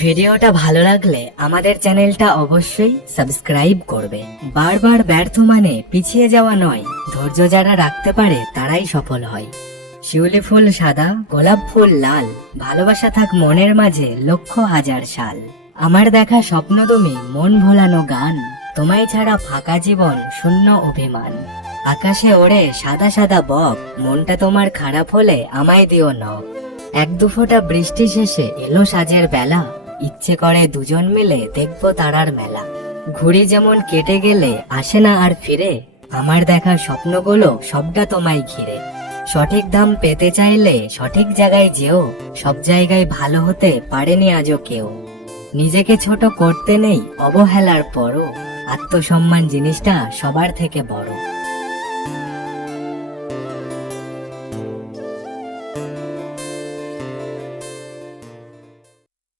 ভিডিওটা ভালো লাগলে আমাদের চ্যানেলটা অবশ্যই সাবস্ক্রাইব করবে। বারবার ব্যর্থ মানে পিছিয়ে যাওয়া নয়, ধৈর্য যারা রাখতে পারে তারাই সফল হয়। শিউলি ফুল সাদা, গোলাপ ফুল লাল, ভালোবাসা থাক মনের মাঝে লক্ষ হাজার সাল। আমার দেখা স্বপ্ন তুমি, মন ভোলানো গান, তোমায় ছাড়া ফাঁকা জীবন, শূন্য অভিমান। আকাশে ওড়ে সাদা সাদা বক, মনটা তোমার খারাপ হলে আমায় দিও নখ। এক দু ফোঁটা বৃষ্টি শেষে এলো সাজের বেলা, ইচ্ছে করে দুজন মিলে দেখবো তারার মেলা। ঘুড়ি যেমন কেটে গেলে আসে না আর ফিরে, আমার দেখা স্বপ্নগুলো সবটা তোমায় ঘিরে। সঠিক দাম পেতে চাইলে সঠিক জায়গায় যেও, সব জায়গায় ভালো হতে পারেনি আজও কেউ। নিজেকে ছোট করতে নেই অবহেলার পরও, আত্মসম্মান জিনিসটা সবার থেকে বড়।